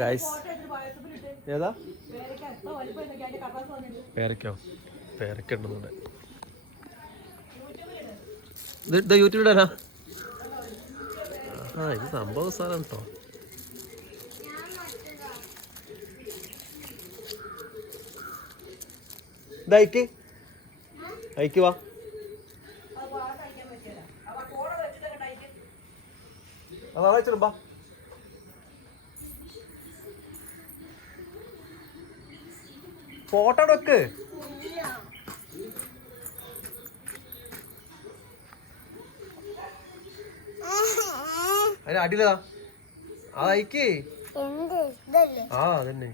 Guys ഏതാ പേരക്കോ പേരക്ക ഉണ്ടെന്നുണ്ട് ഇത് യൂട്യൂബിലാ ആ ഇത് സംഭവം സാധനം കേട്ടോ ഇതയക്ക് അയക്ക് വാ വെച്ചിടുമ്പാ ഫോട്ടോ വെക്ക് അതിന് അടിയിലതാ അതയക്ക് ആ അതന്നെ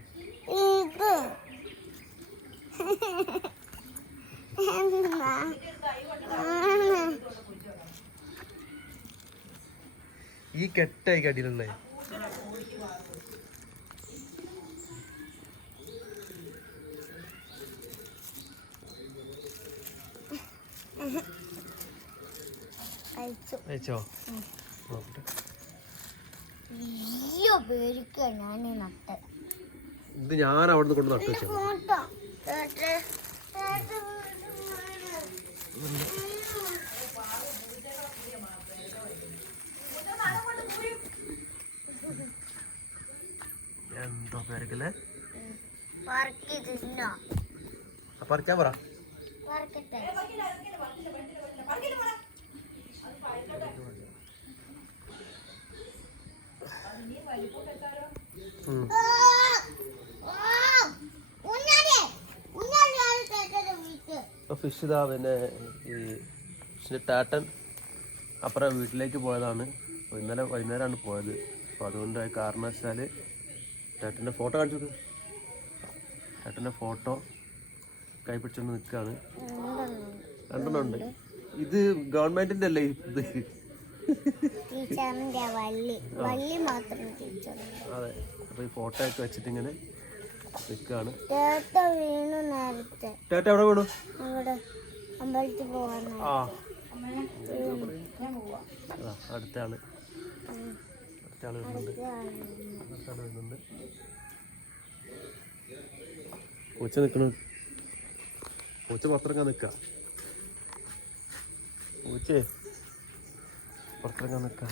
ഈ കെട്ടായി അടിയിലുള്ളേ അയച്ചോ ഇത് ഞാൻ അവിടുന്ന് കൊണ്ട് നട്ടു വെച്ചു എന്തോ പേരക്കല്ലേ പറിക്കാൻ പറ ഫിഷ് ഇതാ പിന്നെ ഈ ഫിഷിൻ്റെ ടാറ്റൻ അപ്പുറം വീട്ടിലേക്ക് പോയതാണ്. അപ്പോൾ ഇന്നലെ വൈകുന്നേരമാണ് പോയത്. അപ്പോൾ അതുകൊണ്ട് കാരണവശാൽ ടാറ്റൻ്റെ ഫോട്ടോ കാണിച്ചു ടാറ്റൻ്റെ ഫോട്ടോ കൈ പിടിച്ചുകൊണ്ട് നിൽക്കുകയാണ്. രണ്ടെണ്ണമുണ്ട്. ഇത് ഗവൺമെന്റിന്റെ അല്ലേ ഇത് അതെ. അപ്പൊ ഈ ഫോട്ടോ ഒക്കെ വെച്ചിട്ട് ഇങ്ങനെ നിൽക്കുകയാണ്. ടാറ്റ എവിടെ വീണു? ആ അടുത്ത ആള് വരുന്നുണ്ട്. പൂച്ച നിൽക്കണു. പൂച്ച പുറത്തിറങ്ങാൻ നിൽക്കുക. പൂച്ചേ പുറത്തിറങ്ങാൻ നിൽക്കാം.